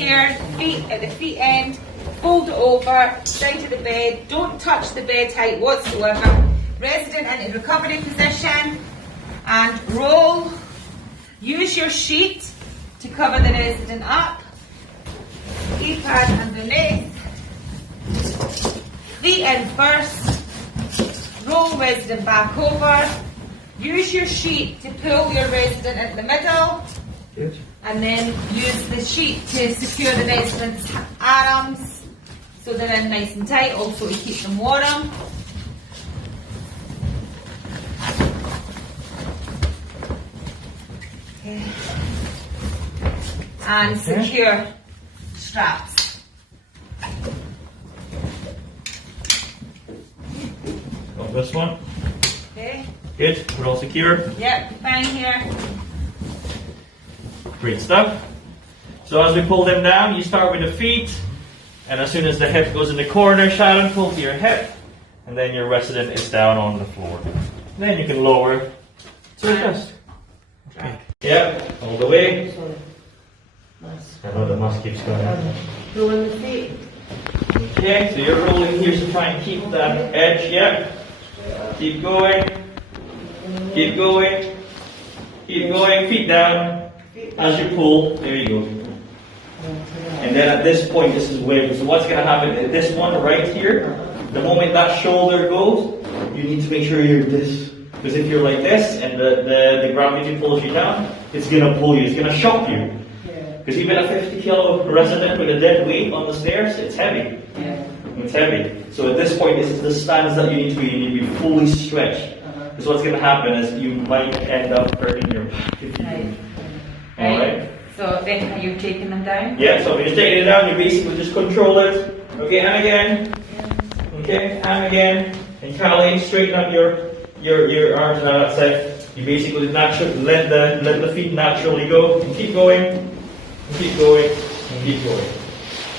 here, feet at the feet end, fold it over, down to the bed, don't touch the bed height whatsoever. Resident in recovery position, and roll. Use your sheet to cover the resident up. Knee pad underneath. Feet in first. Roll resident back over. Use your sheet to pull your resident into the middle. Good. And then use the sheet to secure the resident's arms so they're in nice and tight, also to keep them warm. Okay. And secure straps. Got this one. Okay. Good. We're all secure. Yep, fine here. Great stuff. So as we pull them down, you start with the feet, and as soon as the hip goes in the corner, Sharon, pull to your hip, and then your resident is down on the floor. Then you can lower to the chest. Right. Yep, all the way. Sorry. Nice. I know the mask keeps going. Rolling the feet. Okay, so you're rolling here to try and keep that edge. Yep. Keep going. Keep going. Keep going. Feet down. As you pull, there you go. And then at this point, this is where. So what's going to happen at this one right here? The moment that shoulder goes, you need to make sure you're this. Because if you're like this and the gravity pulls you down, it's going to pull you. It's going to shock you. Because even a 50-kilo resident with a dead weight on the stairs, it's heavy. Yeah. It's heavy. So at this point, this is the stance that you need to be. You need to be fully stretched. Because what's going to happen is you might end up hurting your back if you don't. Alright? So then are you taking them down? Yeah, so when you're taking it down, you basically just control it. Okay, and again. Okay, and again. And Callie, straighten up your arms now, that's it. You basically naturally let the feet naturally go. And keep going. And keep going. And keep going.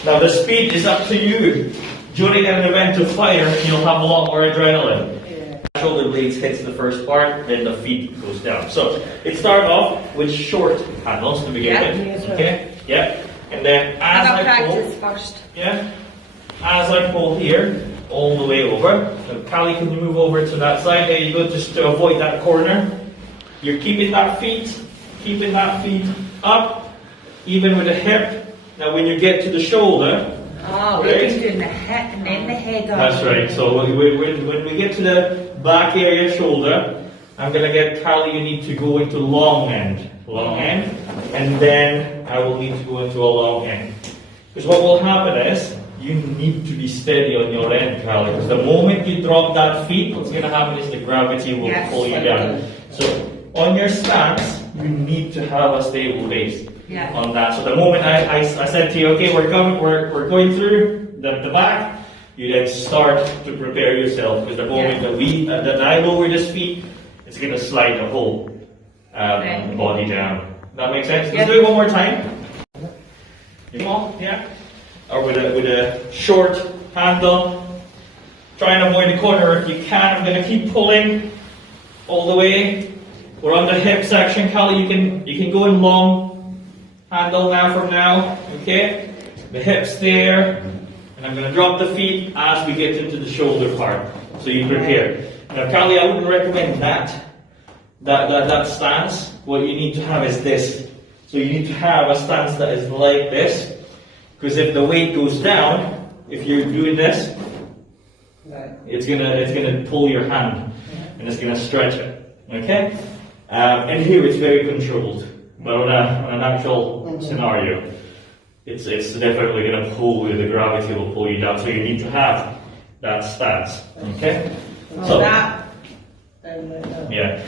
Now the speed is up to you. During an event of fire, you'll have a lot more adrenaline. Shoulder blades hits the first part, then the feet goes down. So it starts off with short handles to begin with. Okay? Yeah. And then as I pull, practice first. yeah, as I pull here, all the way over. So Callie, can you move over to that side? There you go, just to avoid that corner. You're keeping that feet up, even with the hip. Now when you get to the shoulder, oh, we're just doing the hip and then the head on. that's right. So when we get to the back area, shoulder, I'm going to get Callie, you need to go into long end, and then I will need to go into a long end. Because what will happen is, you need to be steady on your end, Callie, because the moment you drop that feet, what's going to happen is the gravity will pull you down. So on your stance, you need to have a stable base on that. So the moment I said to you, okay, we're going through the back, you then start to prepare yourself, because the moment that I lower this feet, it's going to slide the whole body down. That makes sense? Let's do it one more time. Yeah. Or with a short handle. Try and avoid the corner if you can. I'm going to keep pulling all the way. We're on the hip section. Callie, you can go in long handle now from now. Okay? The hips there. And I'm going to drop the feet as we get into the shoulder part. So you prepare. Now, Callie, I wouldn't recommend that stance. What you need to have is this. So you need to have a stance that is like this. Because if the weight goes down, if you're doing this, it's gonna pull your hand and it's gonna stretch it. Okay? And here it's very controlled. But on an actual scenario, it's definitely going to pull you, the gravity will pull you down, so you need to have that stance. Okay? So, yeah.